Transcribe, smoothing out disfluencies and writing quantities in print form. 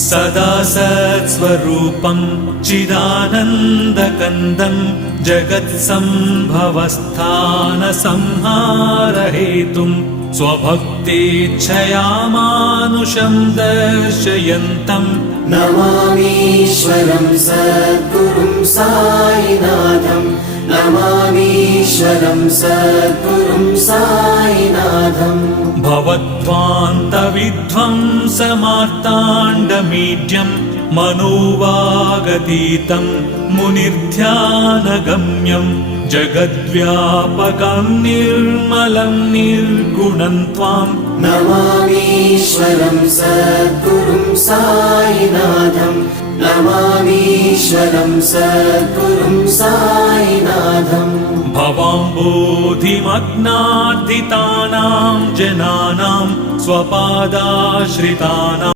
सदा सत्स्वरूपं चिदानन्दकन्दं जगत्सम्भवस्थानसंहारहेतुं स्वभक्तेच्छया मानुषं दर्शयन्तं नमामीश्वरं सद्गुरुं साईनाथं नमामीश्वरं सद्गुरुं साईनाथम् भवद्ध्वान्तविध्वंसमार्ताण्डमीड्यं मनोवागतीतं मुनिर्ध्यानगम्यं जगद्व्यापकं निर्मलं निर्गुणं त्वां नमामीश्वरं सद्गुरुं साईनाथं नमामीश्वरं सद्गुरुं साईनाथम् भवाम्बोधिमग्नार्दितानां जनानां स्वपादाश्रितानां